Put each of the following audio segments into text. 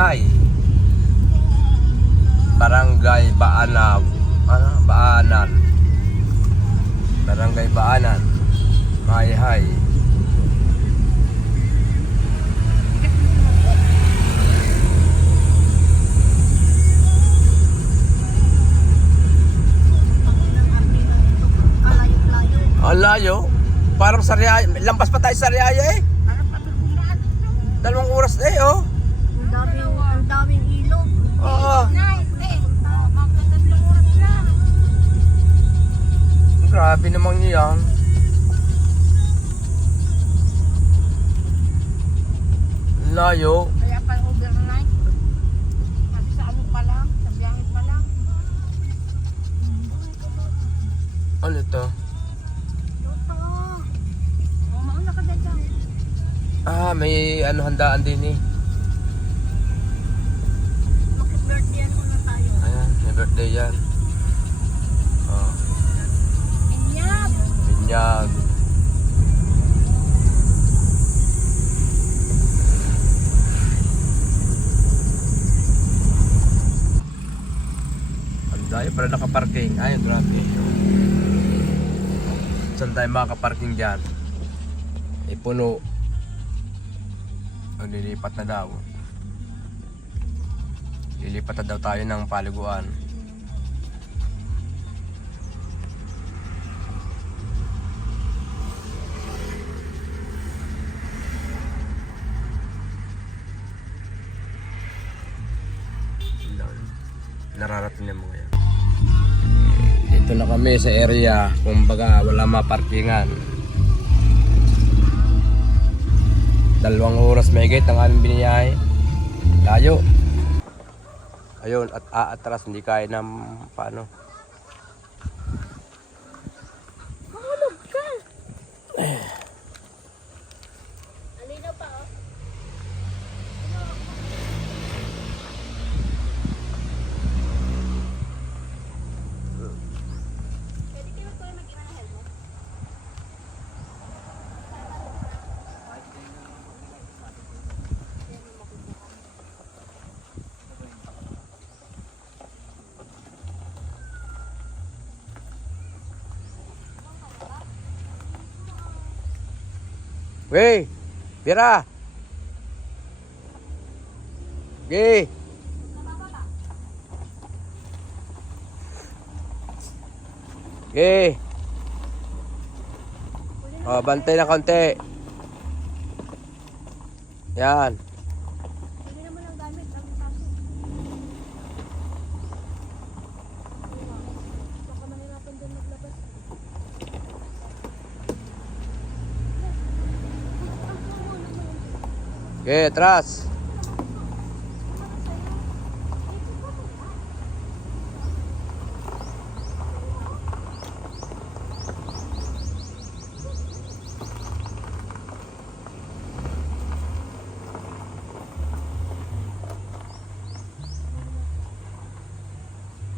Mahihay, Barangay Baanaw, Baanan, Barangay Baanan, Mahihay. Ang layo, parang sa Riaya, lampas pa tayo sa Riaya eh. 2 oras na eh, oh. Ang daming ilog. Oo. Grabe naman yan. Layo. Kaya pa overnight. Sabi sa ano pa lang, sa biyahe pa lang. Ano to? Toto. Mauna ka dyan. May ano handaan din eh. Mag-birthday muna tayo. Ayan, may birthday yan. Oh, Inyap. binyag. Ang layo para nakaparking. Ayun, grabe. Saan tayo makakaparking dyan? Eh, puno. Lilipat na daw. Lilipat na daw tayo ng paliguan. Nararating na mga yan. Dito na kami sa area. Kumbaga wala maparkingan. 2 oras may gate ang aming biniyahe. Layo. Ayun, at aatras hindi kaya ng paano. Mahulog ka. Alino pa oh. Pwede kayo mag-iwan ng helmet? Wey! Tira! Okay. Okay. Oh, bantay na konti. Yan. Hindi naman ang gamit. Ang pasok. Baka mahirapan doon maglabas. Okay, atras.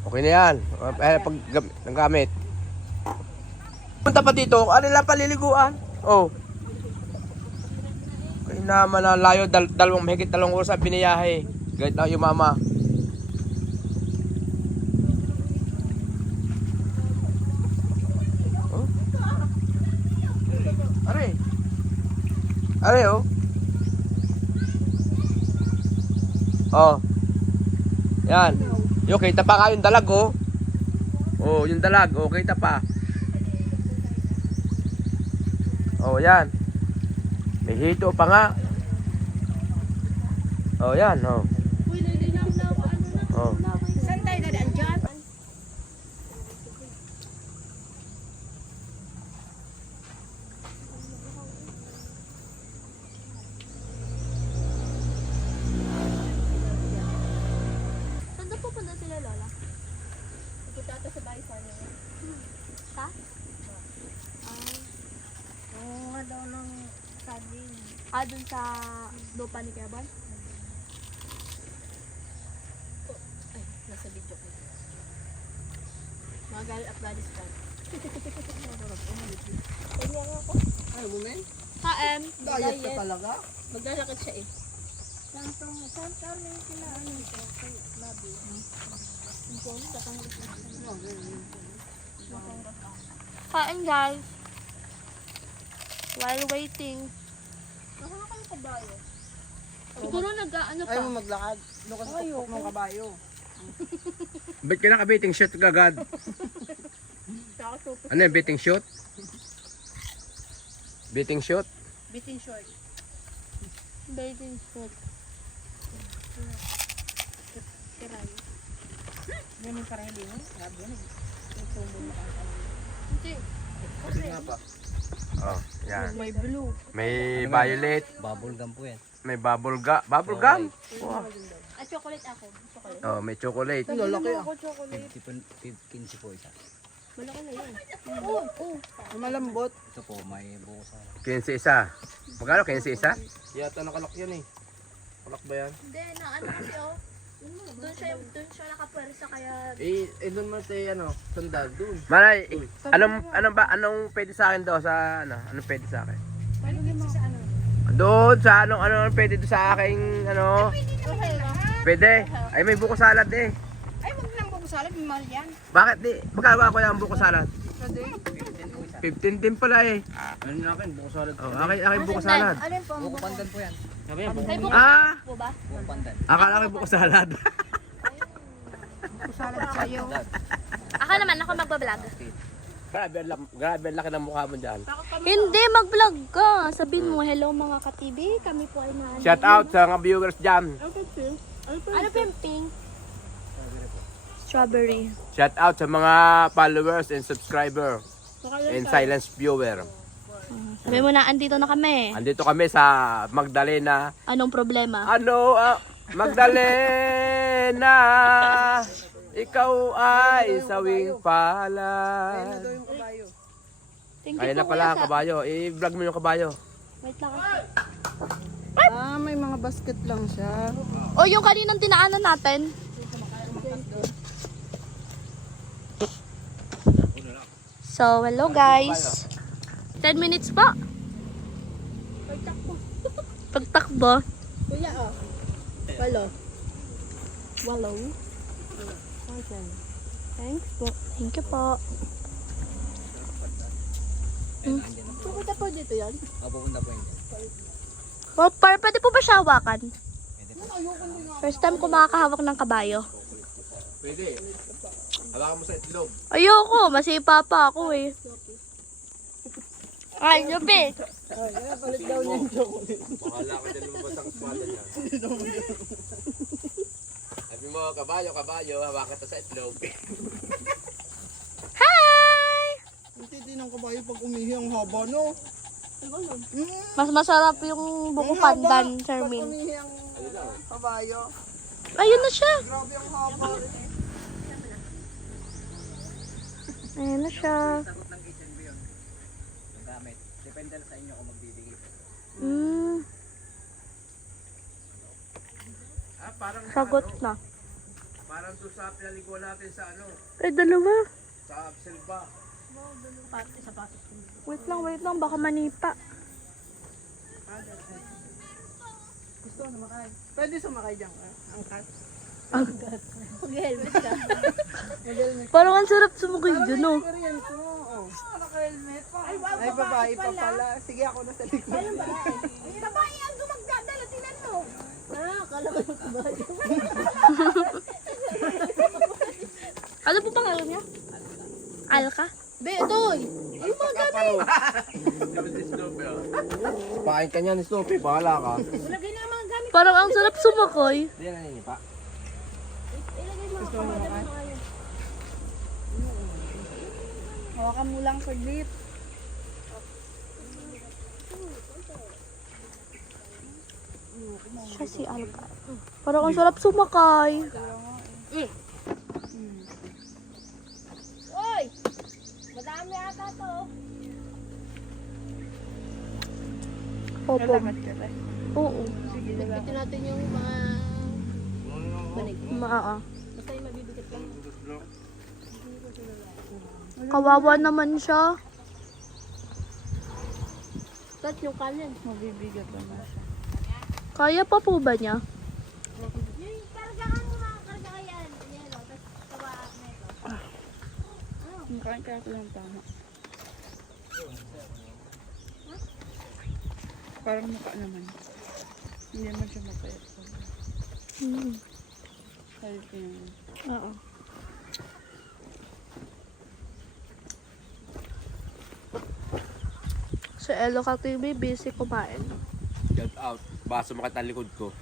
Okay na yan. Pag ng gamit. Punta pa dito, ano lang paliliguan? Oh. Kaya naman na layo, mahigit 2 oras ang biniyahe. Kahit na yung mama. Oh. Are. Are oh. Oh. Yan. Yo, kita pa ka yung dalag oh. Oh, yung dalag, oh, kita pa. Oh, yan. May hito pa nga. Oh, yan, oh. Oh. Saan tayo dadaan dyan? Saan na pupunta sila, Lola? Pupunta ata sa bahay sa niya. Ha? Oo nga daw ng saging. Dun sa lupa ni Kebon? Ay, nasa video ko. Mga gal Afghanistan. Kanya nga ako. Ay, woman? Kaem. Diet ka talaga? Maglalakad siya eh. Kain guys. While waiting. Siguro nag-ano pa. Ayaw mo maglakad. Doon ka sa tuktok ng kabayo. Ba't ka naka-beating shoot kagad? Ano yung beating shoot? Beating shoot? Biting short. Bathing suit. Hindi mo kareli mo. Grabe yan. Hindi. Kasi nga pa. Oh, yan. May blue. May violet, Bubble gum po yan. may bubble gum. Wow. At chocolate ako. Chocolate. Oh, may chocolate. Ang lalaki ah. 15 po isa. Malaki na yun. Oo. Ang malambot. Ito po, may buko sa 15 isa. Magkano 15 isa? Yata nakalak yan eh. Kalak ba yan? Hindi, na ano kasi oh. Doon siya nakapwersa kaya... Doon mo tayo ano, sandal doon. Manay, anong pwede sa akin daw sa ano? Anong pwede sa akin? Doon sa anong pwede doon sa aking ano? Okay lang. Pwede. Ay may buko salad eh. Ay, wag nang buko salad. Mahal yan. Bakit di? Magkano ako yung buko salad? Pwede. 15 din pala eh. Ano na akin, buko salad. Oh, akin buko salad. Ano yung buko pandan po yan. Sabi yan, Ay, buko Ah, po ba? Buko pandan. akala ko buko salad. Buko salad sa'yo. Ako naman, ako magbablog. Grabe ang laki ng mukha mo dyan. Hindi, mag-vlog ka. Sabihin mo, hello mga ka-TV. Kami po ay na... Shout out sa mga viewers dyan. Ano pa yung pink? Strawberry. Shout out sa mga followers and subscriber and silent viewer. Sabi mo na, andito na kami. Andito kami sa Magdalena. Anong problema? Ano, Magdalena, ikaw ay sawing palad. Yung kabayo. Thank Ayun na po, pala kuya, ang kabayo. I-vlog mo yung kabayo. Wait lang kasi. Ah, may mga basket lang siya. O, yung kaninang tinaanan natin. So, hello guys. 10 minutes pa. Pagtakbo. Kuya, oh. Walo. Wallow. Thanks po. Thank you po. Pupunta po dito yan? Pupunta po yun. Pwede po ba siya hawakan? Pwede po. First time ko makakahawak ng kabayo. Pwede. Hawakan mo sa itlog. Ayoko, masipa pa ako eh. Ay, Jupi. Palit daw niya yung chocolate. Bahala ka dyan lumabas ang swallow niya. Sabi mo, kabayo, hawakan ta sa itlog. Hi! Ang titi ng kabayo pag umihi ang haba, no? Mas masarap yung buko pandan, Pag Charmin. umihi ang kabayo. Ayun na siya. Grabe ang haba. Ayun na siya. Sagot ng HNB yun. Yung gamit. Depende sa inyo kung magbibigay. Parang Sagot na. Parang to sa pinaliguan natin sa ano, Ay, dalawa. sa Silva. Wait lang. Baka manipa. Gusto ko sumakay. Pwede sumakay dyan. Angkat. Mag-helmet ka. Parang ang sarap sumakay dyan, oh. Experience mo. Oh. Naka-helmet pa. Ay, babae pa pala. Sige, ako na sa likod. Babae ang gumagdadala, tinan mo. Akala ko yung kabayo. Ano po pangalan niya? Alka? Be, Toy! Ano ba gabi? Pain ka niya ni Snoopy, bahala ka. Ilagay na ang mga gamit. Parang ang sarap sumakay. Hindi yan naninipa. Ilagay mo ang kabayo. Hawakan mo lang saglit. Siya si Alka. Parang ang sarap sumakay. Oy! Madami ata to. Opo. Oo. Ito natin yung mga banig. Basta yung mabibigat lang. Kawawa naman siya. Tat yung kanin. Mabibigat naman siya. Kaya pa po ba niya? Yung kargahan mo mga karga yan. Yelo, tapos tawa na ito. Makain kaya ko lang tama. Parang mukha naman. Hindi naman siya mapayat. Healthy naman. Oo. Sa Eloka TV, busy kumain. Shout out. Baka sumakit ang likod ko.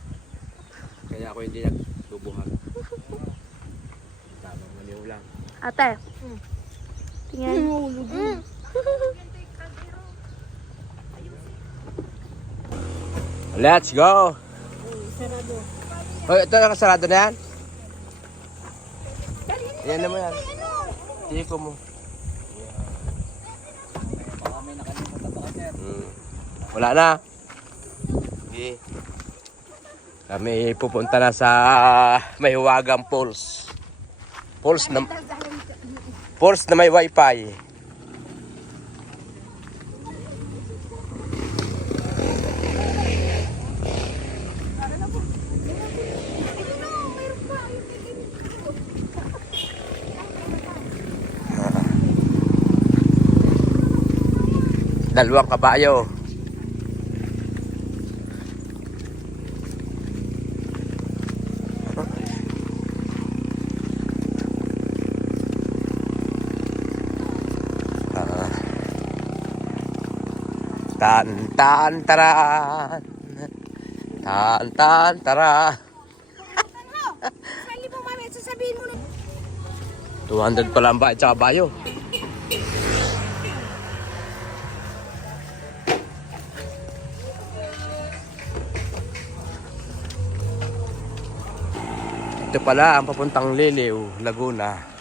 Kaya ako hindi nagbubuhat. Tama, maliw lang. Ate. Tingnan. Let's go! Hoy, ito nakasarado na yan? Yan naman yan. Tiko mo. Baka may nakalimutan pa sir. Wala na. Okay. Kami pupunta na sa Mahiwagang Falls. Falls na may wifi. Dalawang kabayo. Tan tan taran. Tan tan tara. Sali mo mami, sasabihin mo na. 200 pala ang bayad sa kabayo. Ito pala ang papuntang Liliw, Laguna.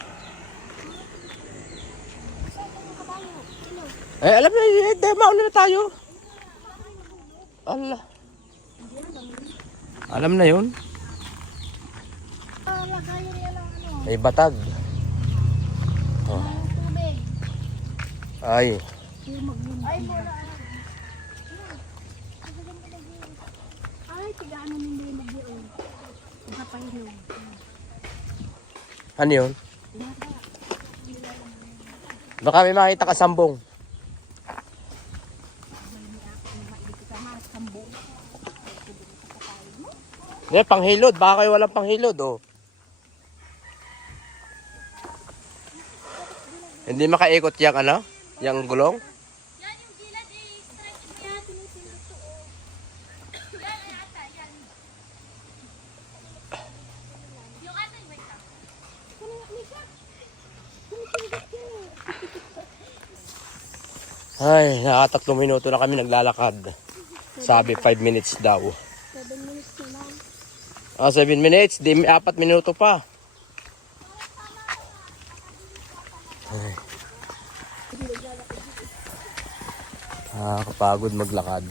Alam na, mauna na tayo. Allah. Alam na yun. Lagay niya lang ano, May batag. Oh. tubig. Ay. Ay, muna. Ay, tiga ano hindi mag-ion. Pagkapahinom. Ano yun? Baka may makita ka sambong. Hindi, panghilod. Baka kayo walang panghilod, oh. Hindi makaikot yung ano? Yung gulong? Yan yung gilad stretch niya, tinutulog to. Yan ay ata, yan. Yung ata, wait lang. Kunin nga, Mika. Ay, naka 3 minuto na kami naglalakad. Sabi 5 minutes daw. 7 minutes na lang. 7 minutes? Di 4 minuto pa. Ay. Kapagod maglakad.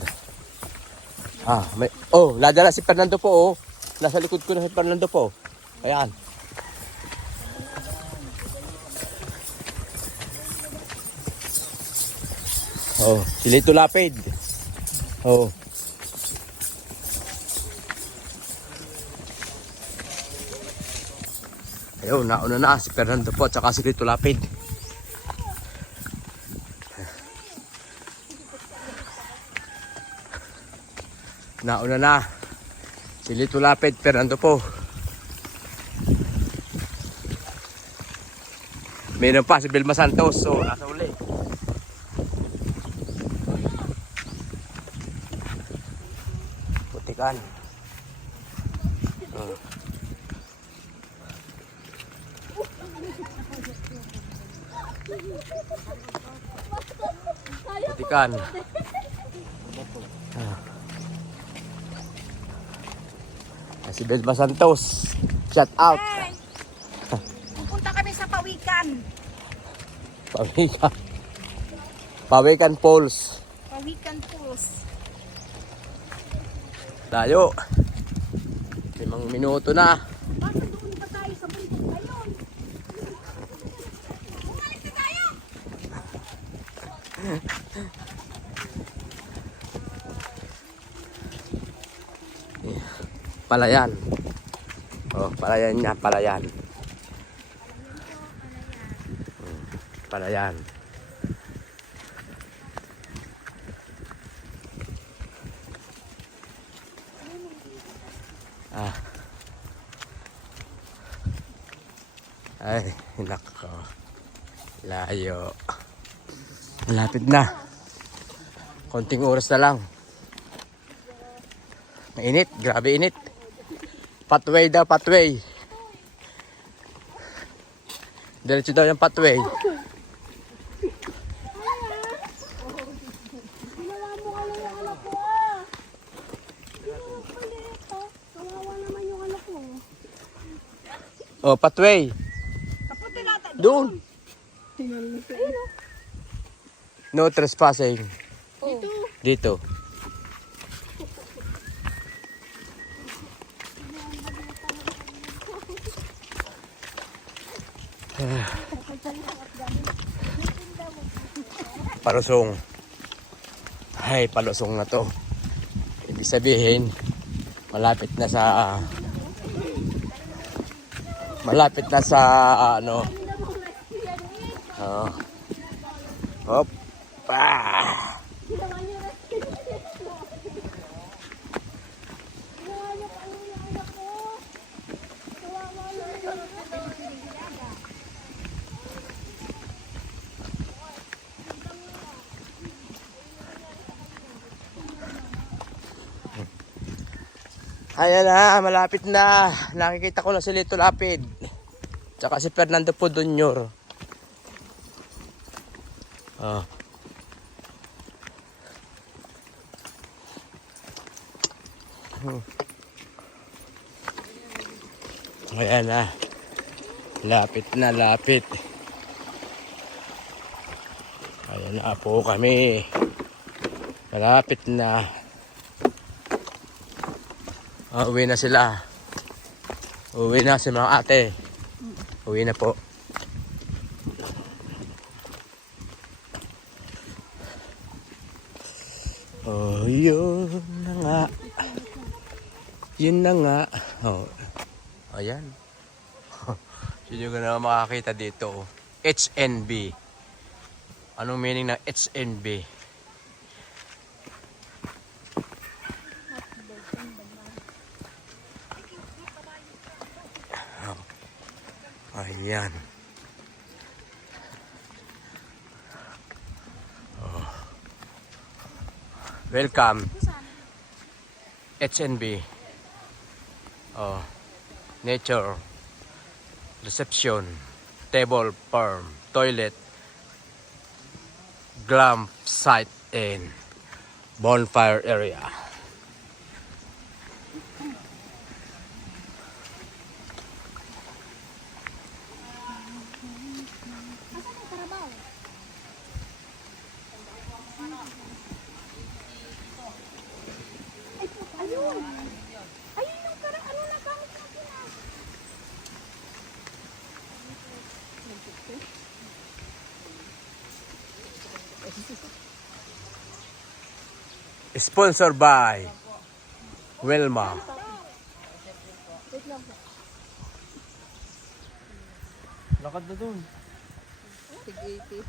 Nadala si Fernando po, oh. Nasa likod ko na si Fernando po. Ayan. Oh, si Lito Lapid. Oh. Ayun, nauna na si Fernando po at saka si Lito Lapid. Nauna na si Lito Lapid, Fernando po. Meron pa si Vilma Santos, so nasa uli. Putikan. Putikan. Si Vilma Santos. Shout out. Pupunta kami sa Pawikan. Pawikan. Pawikan Falls. Pawikan Falls. Tayo. 5 minuto na. Basta doon pa tayo sa bundok ngayon. Bumalik na tayo. Palayan. Oh, palayan niya, palayan. Palayan. Ah. Ay, nako. Layo. Malapit na. Konting oras na lang. Mainit, grabe init. Pathway daw, pathway. Diretso daw yung pathway. Ginawa mo ka lang yung anak ko ah. Pinupalit ha. Kawawa naman yung anak mo. Oh, pathway. Doon. No trespassing. Dito. Palusong. Ay, palusong na to. Ibig sabihin, malapit na sa ano. Oh. Hop. Ah. Ginawa niyo Ginawa niyo pa yung anak ko. Kawawa naman yung anak ko. Ayan na, malapit na. Nakikita ko na si Lito Lapid. Tsaka si Fernando Podonyor. Oh. Ayan na. Lapit na, lapit. Ayan na po kami. Malapit na. Uwi na sila. Uwi na si mga ate. Uwi na po. Oh, yun na nga. Yun na nga. Oh. Ayan. Sino ka na makakita dito? HNB. Anong meaning ng HNB? Ayan. Oh. Welcome. HNB. Oh. Nature. Reception. Table, farm, toilet. Glam site and bonfire area. Ayun. Ayun yung ano na gamit natin ah. Sponsored by Wilma. Wait lang po. Lakad na dun. Tig-80.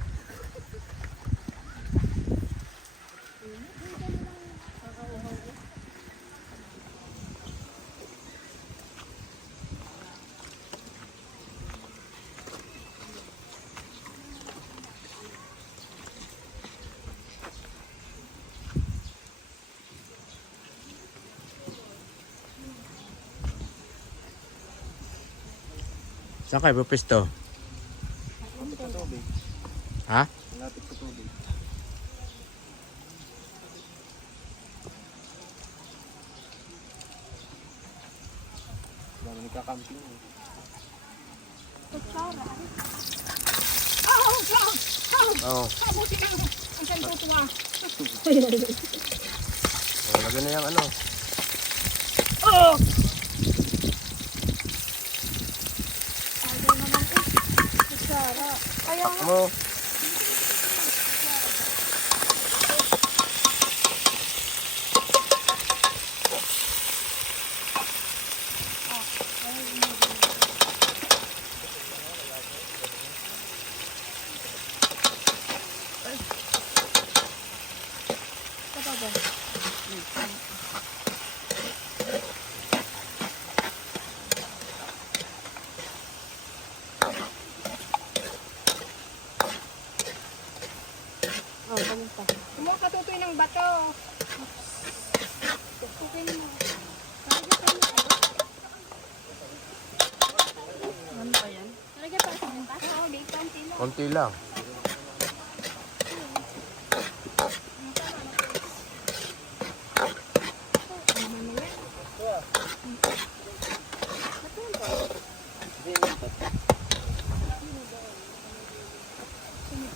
Saan kayo pupisto? Ha? Malapit sa tubig. Dami nagka-camping. Oo. Lagyan na yung ano. Ayaw naman eh. Kutsara. Kaya Tak mo. ka pa ba? Oh, ganun pa. Kumuha ka tutoy ng bato. Okay na. Ano pa yan? Talagyan pa sa pa? Oo, di konti lang. Konti lang.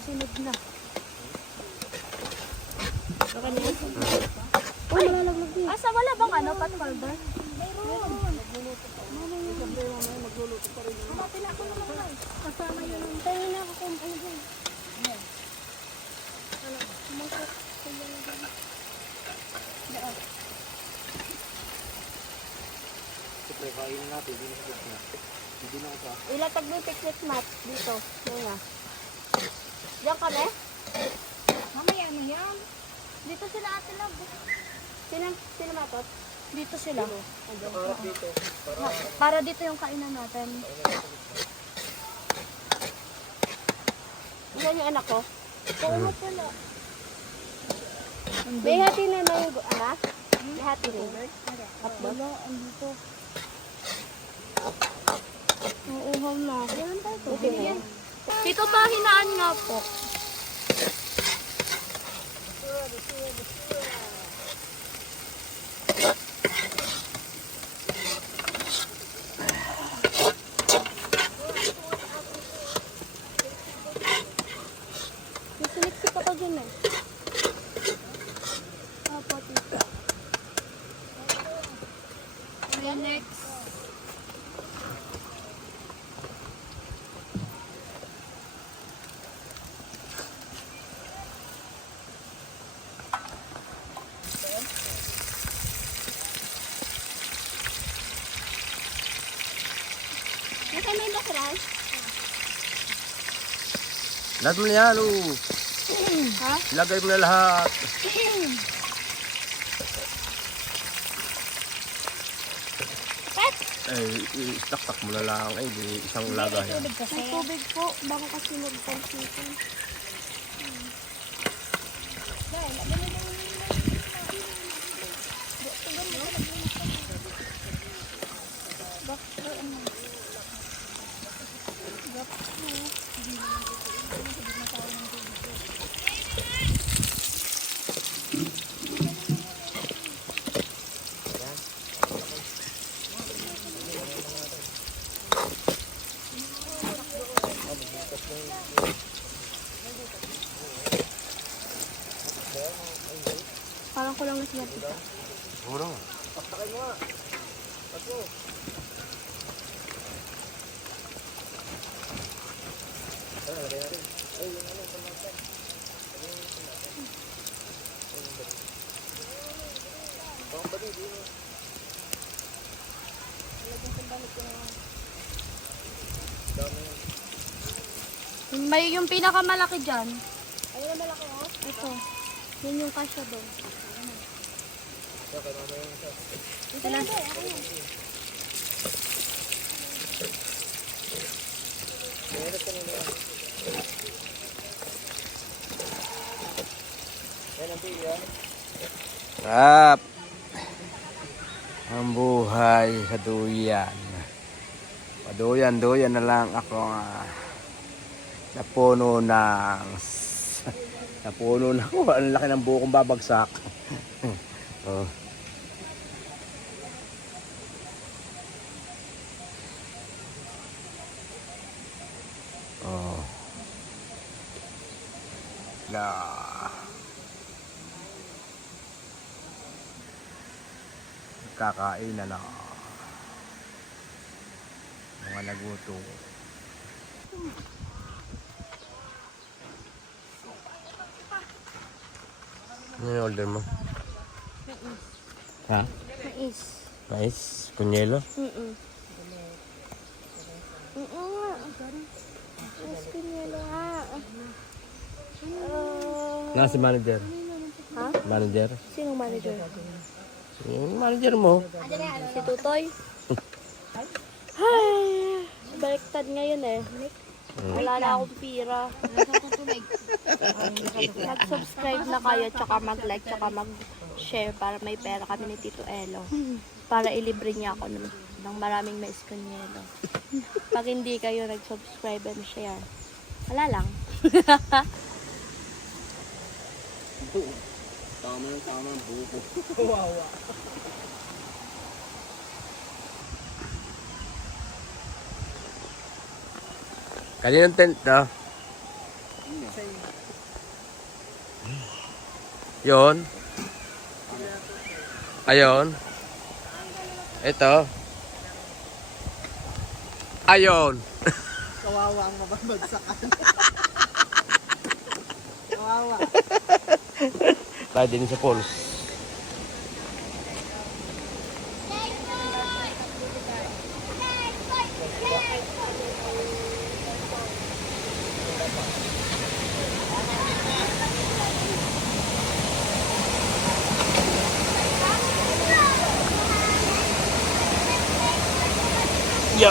Sunod na. Okay na yan? Uy, malalaglag din. Asa wala bang ano, pot holder? Mayroon. Magluluto pa rin. Hanapin ako naman ba? Kasama yun. Tayo na ako kung ano dyan. Ano? Sumasok. Siyempre, kainin natin. Hindi na sa na. Hindi na ako. Ilatag mo yung picnic mat dito. Muna. Diyan kami? Mamaya na yan. Dito sila ate love. Sino matot? Dito sila. Harap dito. Para dito yung kainan natin. Yan yung anak ko. Oo pala. May hati na ng anak? May hati rin. Wala, andito. Uuhaw na. Yan tayo. Buti na yan. Dito pa hinaan nga po. Nasinikip ako dyan eh. Opo, tito. Ayan, next. Nasaan na yung basiran? Lahat mo na yan, oh. Ha? Ilagay mo na lahat. Pet! I-stak-tak mo na lang. Ay, di isang lagay. May tubig po. Baka kasi magpansipan. Parang kulang na sila dito. Siguro. May yung pinakamalaki dyan. Ayun na malaki oh. Ito. Yun yung kasya doon. Ito lang. Sarap. Ang buhay sa duyan. Paduyan-duyan na lang ako napuno ng napuno na ako. Ang laki ng buhok kong babagsak. Oh. Oh. La. Kakain na lang. Mga naguto. Ano yung order mo? Ha? Mais. Mais? Punyelo? Mas pinilo nga. Nga si manager. Ha? Manager. Sino manager? Yung manager mo. Si Tutoy? Ay, baliktad ngayon eh. Wala na akong pira. Mag-subscribe na kayo, tsaka mag-like, tsaka mag-share para may pera kami ni Tito Elo. Para ilibre niya ako ng maraming mais kunyelo. Pag hindi kayo nag-subscribe and share, wala lang. Tama ang buko. Kawawa. Kaninang tent na? Yon. Ayon. Ito. Ayon. Kawawa ang mababagsakan. Kawawa. Tayo din sa pools. Yo!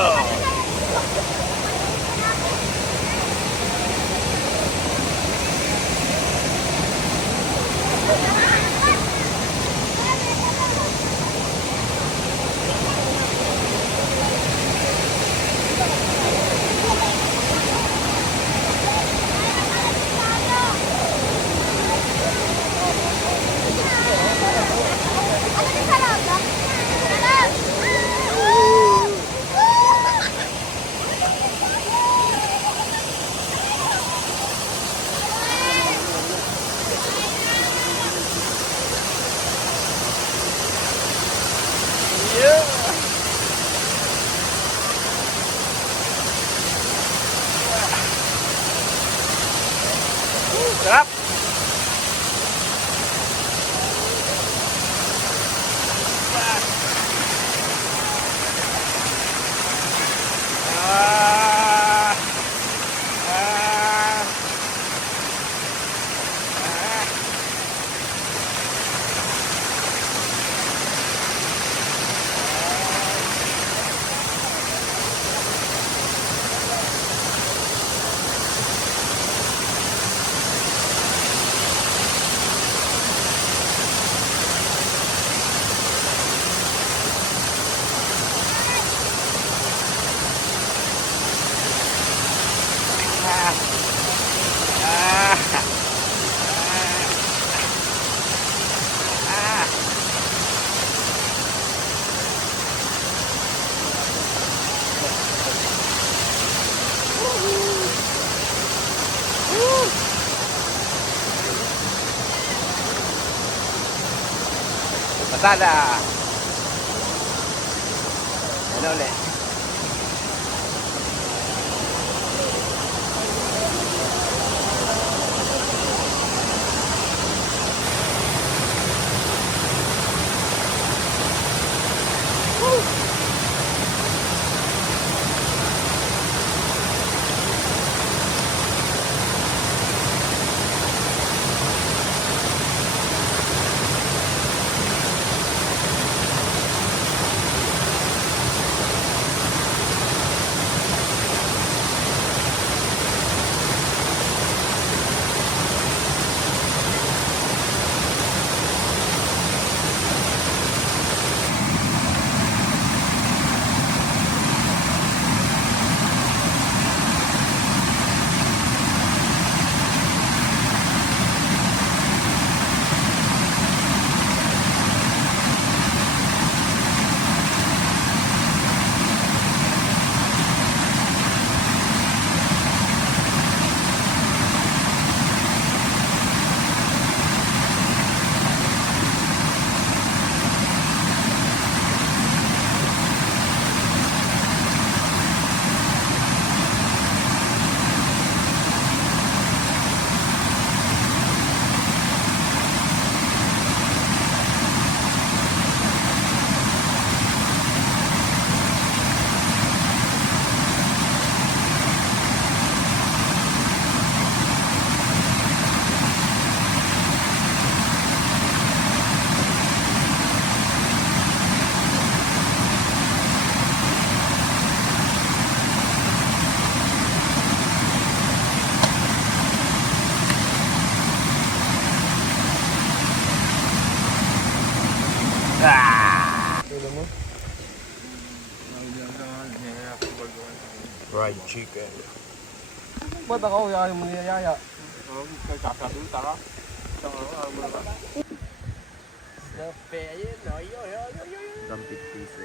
Sarap! Ah! Ah! Pasada! Ano ulit? Fried chicken. Ba't ako, ayaw mo niyayaya? Kakasadun, taka. Dampit piso.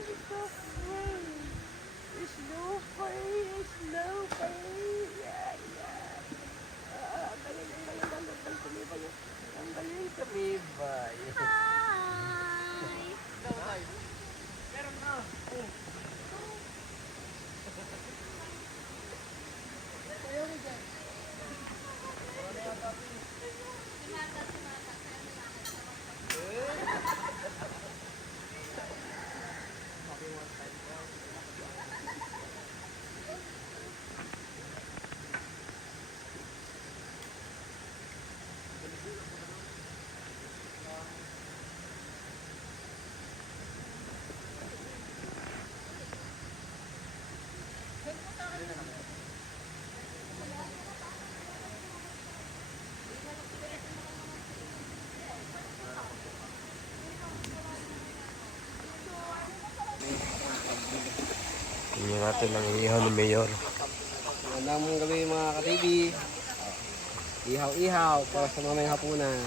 Tingnan natin ang inihaw ni Mayor. Magandang gabi mga ka-TV. Ihaw-ihaw para sa mamayang hapunan.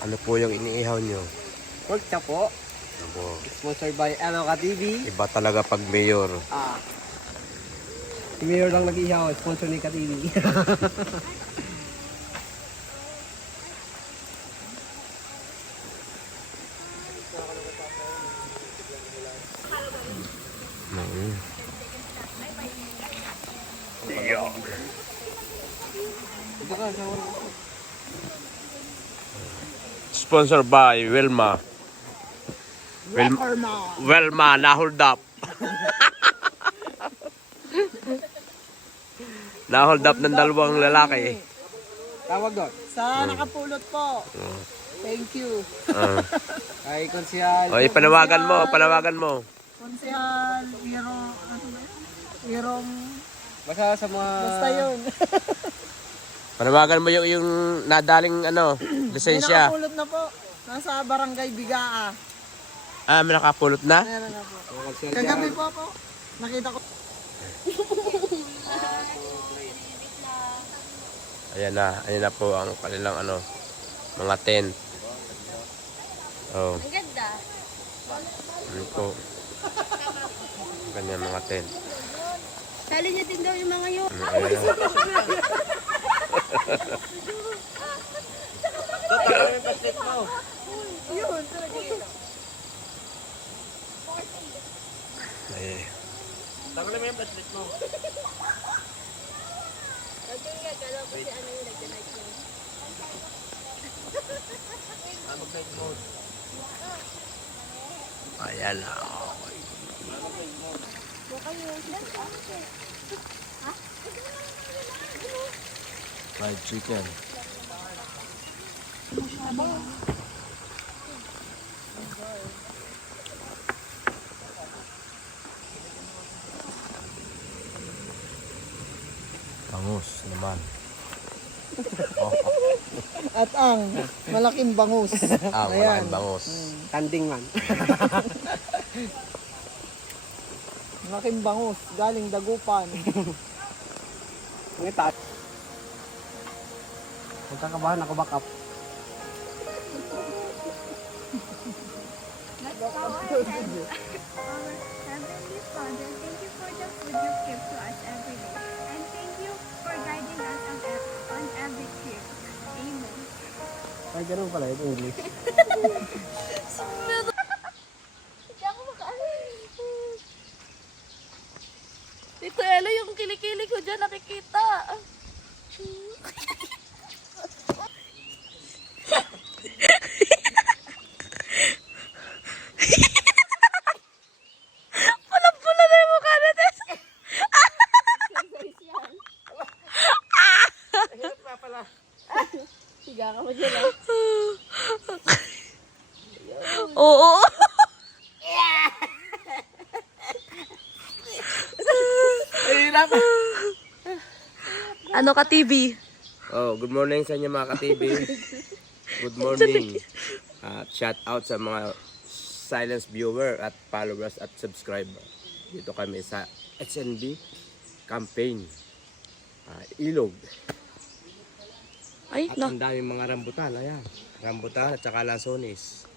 Ano po yung iniihaw nyo? Pork chop po. Ako, Sponsored by Ano ka-TV. iba talaga pag Mayor. Si Mayor lang nag-ihaw. Sponsor ni ka-TV. Ito ka, sa Sponsored by Wilma. Wilma, na-hold up. Na-hold up ng dalawang lalaki. tawag doon. Sa nakapulot po. Thank you. Ay, konsyal. O, panawagan mo. Konsehal, Irong, Basta sa mga... basta yun. Panawagan mo yung nadaling May lisensya. nakapulot na po. Nasa Barangay Bigaa. Ah, may nakapulot na? Meron na po. konsyal Kagabi dyan. po. Nakita ko. Ayan na po ang kanilang mga tent. Oh, Ang ganda. ano po. Ganyan mga tent. Sali niya din daw yung mga yun. Ayan. Ay. Tanggalin mo yung bracelet mo. Ayan na. Fried chicken. Bangus naman. At ang malaking bangus. Ah, malaking bangus. Tanding man. Malaking bangus. Galing Dagupan. Ang itaas. Magkakabahan ako back up. Heavenly Father, thank you for the food you give to us every day. And thank you for guiding us on every trip. Amen. Ay, ganun pala ito English. Hindi ako Tito Elo, yung kilikili ko dyan nakikita. Pulang-pula na yung mukha natin. Siga ka mo dyan ah. Oo. Ano ka TV? Oh, good morning sa inyo mga ka-TV. Good morning. At shout out sa mga silence viewer at followers at subscriber. Dito kami sa SNB campaign. Ilog. Ay, At ang daming mga rambutan. Ayan. Rambutan at saka lansones.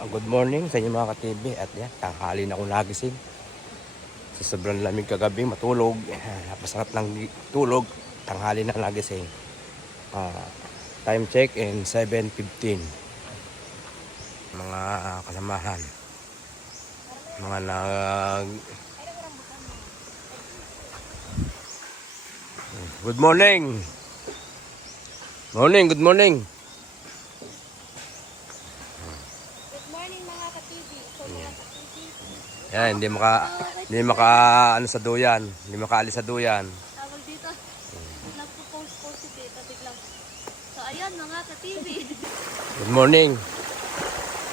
Good morning sa inyo mga ka-TV. At yan, tanghali na akong nagising. Sa sobrang lamig kagabi, matulog. Napasarap lang tulog. Tanghali na nagising. Time check in 7:15. Mga kasamahan. Mga Good morning. Good morning. good morning mga ka-TV. So, mga ka-TV, Yan, hindi maka ano sa duyan, hindi makaalis sa duyan. tawag dito. Nagpo-post si Tita biglang. So, ayun mga ka-TV. Good morning.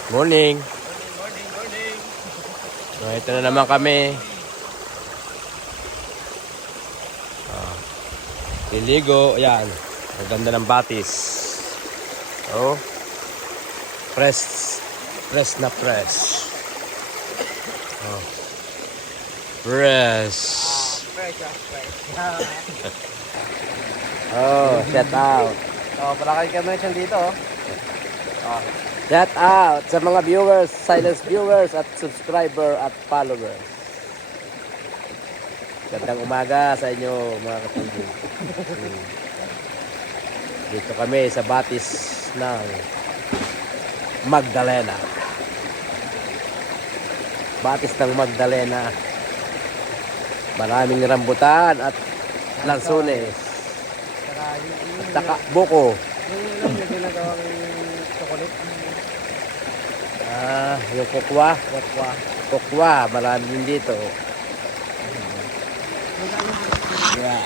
Morning. So, ito na naman kami. Liligo, ayan. Ang ganda ng batis. Oh. Press na press. Oh. Press. Oh, shout out. Oh, pala kayo mention dito. Shout out sa mga viewers, silence viewers at subscriber at followers. Gandang umaga sa inyo mga ka-TV. Dito kami sa batis ng Magdalena. Batis ng Magdalena. Maraming rambutan at lansones. Saka buko. Yung ginagawang chocolate. Yung kokwa. Kokwa, marami din dito. Yeah.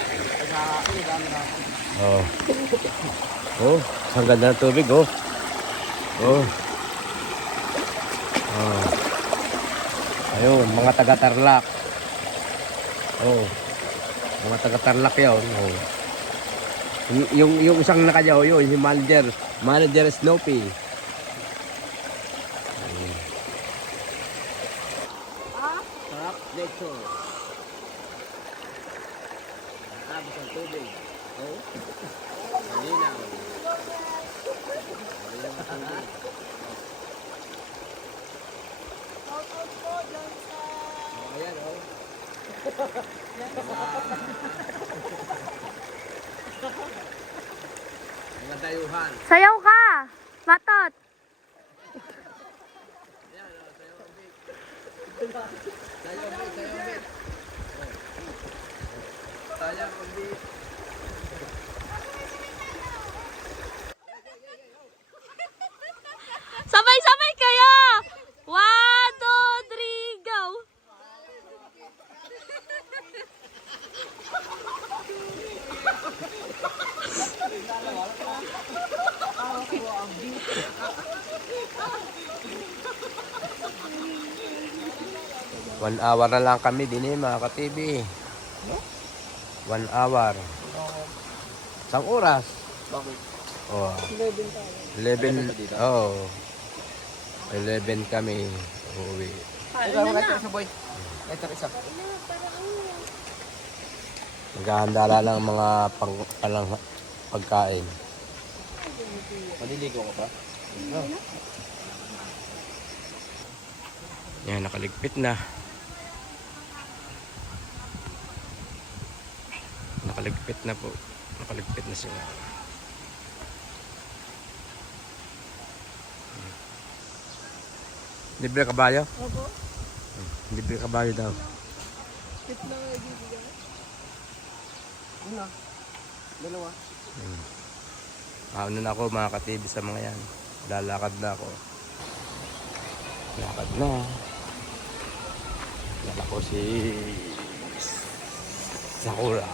Oh. Oh, ang ganda ng tubig, oh. Oh. Oh. Ayun, mga taga-Tarlac. Oh. Mga taga-Tarlac 'yon. Oh. Yung isang nakayaw yun, yung manager Snoopy. Sarap dito. Abos ang tubig. Oh. Malinaw. Ayan, oh. Mga dayuhan. Sayaw ka! Matot! Sabay-sabay kayo! 1, 2, 3, go! One hour na lang kami din mga ka-TV. 1 hour. Isang oras. Bakit? Oh. 11. Oh. 11 kami uuwi. Ikaw ka sa boy. Ito isa. Maghahanda lang ng mga pagkain. Maliligo ko pa. Yan, nakaligpit na. Nakaligpit na po. Nakaligpit na sila. Libre kabayo? Opo. Libre kabayo daw. Tip na nga ibibigay. Una. Dalawa. Ano na ako mga ka-TV sa mga yan. Lalakad na ako. Lakad na. Dala ko si Sakura.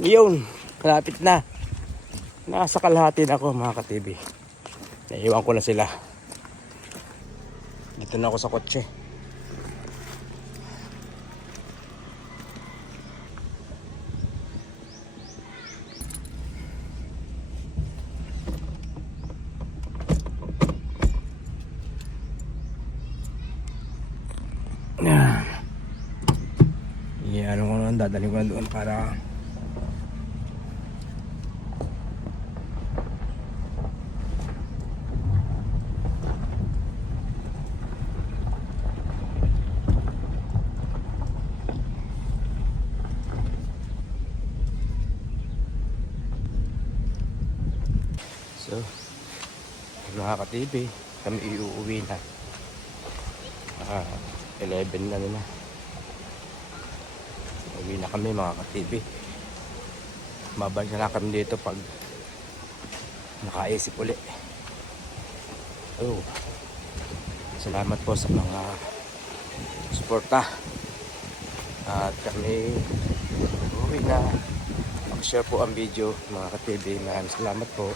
Yun, malapit na. Nasa kalahati na ako mga ka-TV. Naiwan ko na sila. Dito na ako sa kotse. Ano ko na, dadalhin ko na doon para so mga ka-TV, kami iuwi na 11 na nila. Uwi na kami mga ka-TV. Mabalik na kami dito pag nakaisip uli. So, salamat po sa mga suporta. At kami uwi na. Mag-share po ang video mga ka-TV. Maraming salamat po.